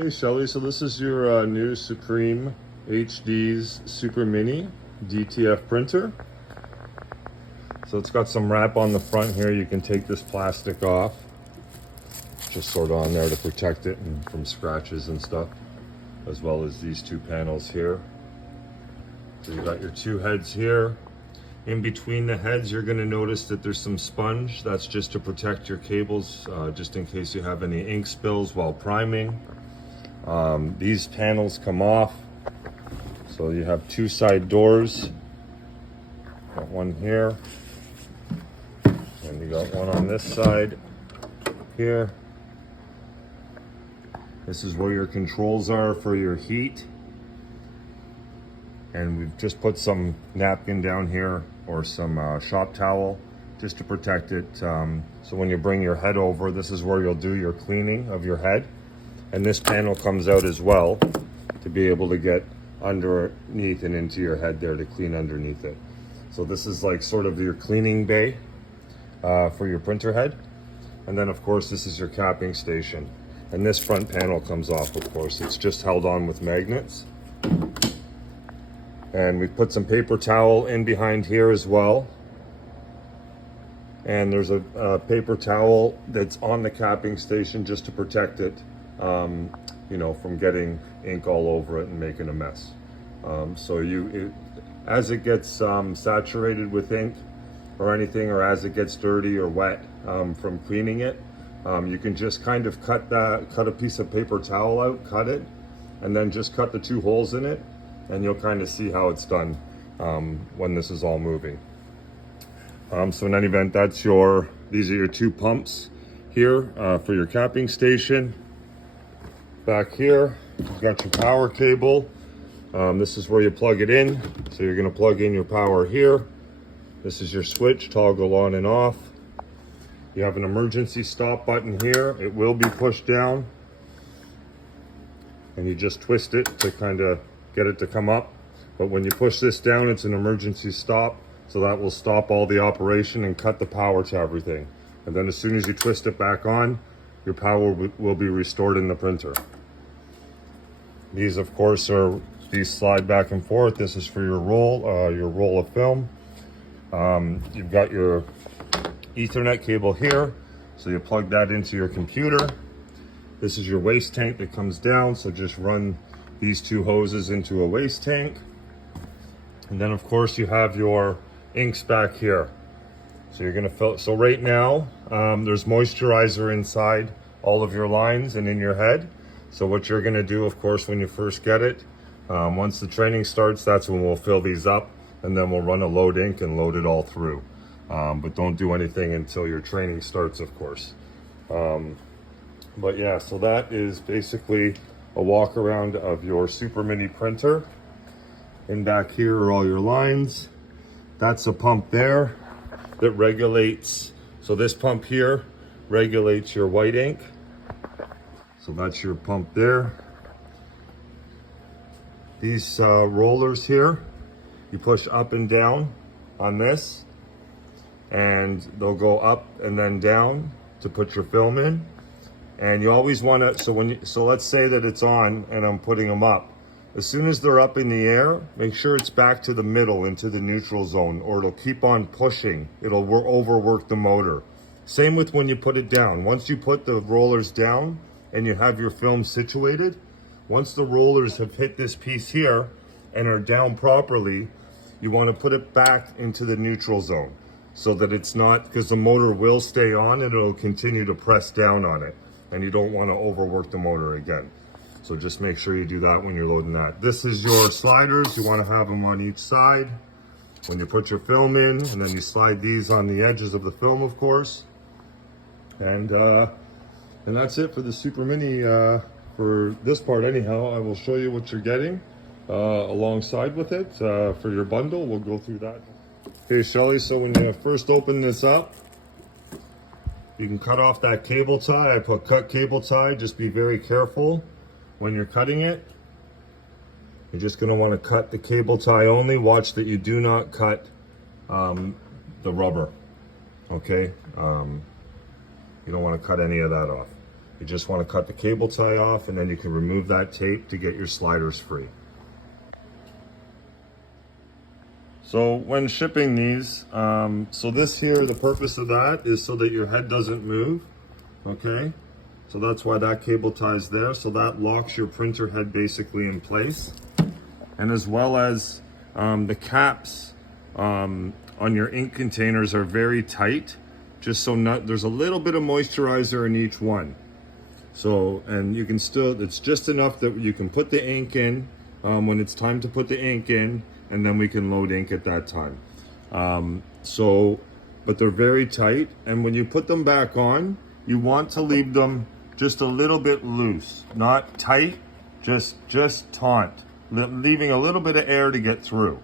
Hey Shelly, so this is your new Supreme HD's Super Mini DTF printer. So it's got some wrap on the front here. You can take this plastic off, just sort of on there to protect it from scratches and stuff, as well as these two panels here. So you got your two heads here. In between the heads, you're going to notice that there's some sponge. That's just to protect your cables, just in case you have any ink spills while priming. These panels come off, so you have two side doors. Got one here, and you got one on this side here. This is where your controls are for your heat. And we've just put some napkin down here or some shop towel just to protect it. So when you bring your head over, this is where you'll do your cleaning of your head. And this panel comes out as well to be able to get underneath and into your head there to clean underneath it. So this is like sort of your cleaning bay for your printer head. And then of course this is your capping station. And this front panel comes off, of course. It's just held on with magnets. And we put some paper towel in behind here as well. And there's a paper towel that's on the capping station just to protect it, you know, from getting ink all over it and making a mess. So as it gets saturated with ink or anything, or as it gets dirty or wet from cleaning it, you can just kind of cut a piece of paper towel out, cut it, and then just cut the two holes in it. And you'll kind of see how it's done when this is all moving. So in any event, these are your two pumps here for your capping station. Back here, you've got your power cable. This is where you plug it in. So you're gonna plug in your power here. This is your switch, toggle on and off. You have an emergency stop button here. It will be pushed down. And you just twist it to kind of get it to come up. But when you push this down, it's an emergency stop. So that will stop all the operation and cut the power to everything. And then as soon as you twist it back on, your power will be restored in the printer. These, of course, these slide back and forth. This is for your roll of film. You've got your Ethernet cable here. So you plug that into your computer. This is your waste tank that comes down. So just run these two hoses into a waste tank. And then of course you have your inks back here. So you're gonna fill, so right now there's moisturizer inside all of your lines and in your head. So what you're gonna do, of course, when you first get it, once the training starts, that's when we'll fill these up, and then we'll run a load ink and load it all through. But don't do anything until your training starts, of course. But yeah, so that is basically a walk around of your Super Mini printer. And back here are all your lines. That's a pump there that regulates. So this pump here regulates your white ink. So that's your pump there. These rollers here, you push up and down on this, and they'll go up and then down to put your film in. And you always want to, so let's say that it's on and I'm putting them up. As soon as they're up in the air, make sure it's back to the middle into the neutral zone, or it'll keep on pushing. It'll overwork the motor. Same with when you put it down. Once you put the rollers down and you have your film situated, once the rollers have hit this piece here and are down properly, you want to put it back into the neutral zone so that it's not, because the motor will stay on and it'll continue to press down on it. And you don't want to overwork the motor again. So just make sure you do that when you're loading that. This is your sliders. You want to have them on each side when you put your film in, and then you slide these on the edges of the film, of course. And that's it for the Super Mini for this part anyhow. I will show you what you're getting alongside with it for your bundle. We'll go through that. Okay, Shelly, so when you first open this up, you can cut off that cable tie. I put cut cable tie. Just be very careful when you're cutting it. You're just going to want to cut the cable tie only. Watch that you do not cut the rubber. Okay? You don't want to cut any of that off. You just want to cut the cable tie off, and then you can remove that tape to get your sliders free. So when shipping these, so this here, the purpose of that is so that your head doesn't move, okay? So that's why that cable ties there. So that locks your printer head basically in place. And as well as the caps on your ink containers are very tight, just so there's a little bit of moisturizer in each one. So, and you can still, it's just enough that you can put the ink in when it's time to put the ink in, and then we can load ink at that time. But they're very tight, and when you put them back on, you want to leave them just a little bit loose, not tight, just taut, leaving a little bit of air to get through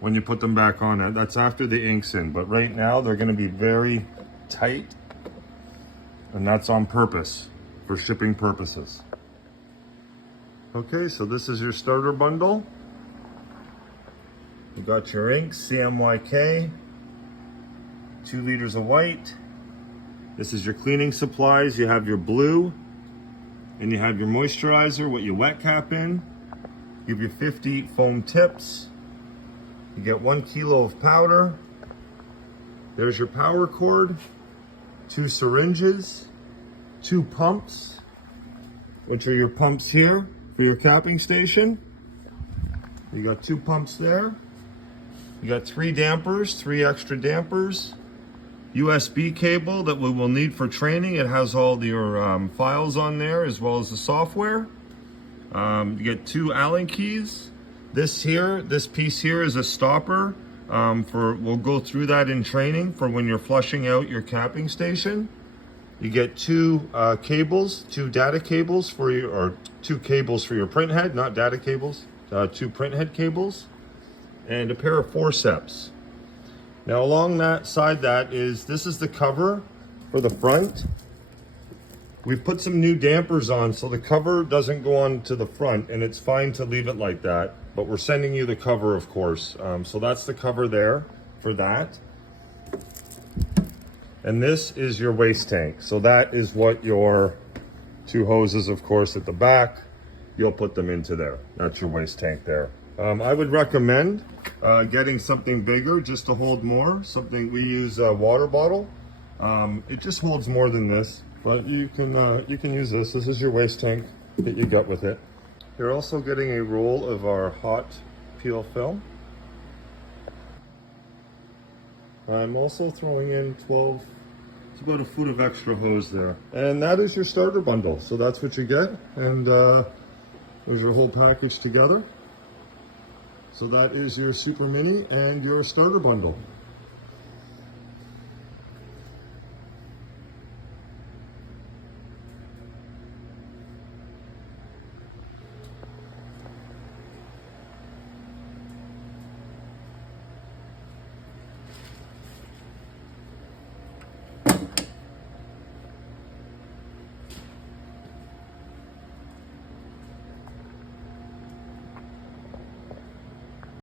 when you put them back on. That's after the ink's in, but right now they're gonna be very tight, and that's on purpose for shipping purposes. Okay, so this is your starter bundle. You got your ink, CMYK, 2 liters of white. This is your cleaning supplies. You have your blue, and you have your moisturizer, what you wet cap in. Give you 50 foam tips. You get 1 kilo of powder. There's your power cord, 2 syringes, 2 pumps, which are your pumps here for your capping station. You got 2 pumps there. You got 3 dampers, 3 extra dampers. USB cable that we will need for training. It has all your files on there as well as the software. You get 2 Allen keys. This piece here is a stopper. We'll go through that in training for when you're flushing out your capping station. You get 2 cables, 2 data cables or 2 cables for your print head, not data cables, 2 print head cables, and a pair of forceps. Now along that side, this is the cover for the front. We've put some new dampers on, so the cover doesn't go on to the front, and it's fine to leave it like that, but we're sending you the cover, of course. So that's the cover there for that. And this is your waste tank. So that is what your 2 hoses, of course, at the back, you'll put them into there. That's your waste tank there. I would recommend getting something bigger just to hold more. We use a water bottle. It just holds more than this, but you can use this. This is your waste tank that you get with it. You're also getting a roll of our hot peel film. I'm also throwing in 12, it's about a foot of extra hose there. And that is your starter bundle. So that's what you get. And there's your whole package together. So that is your Super Mini and your starter bundle.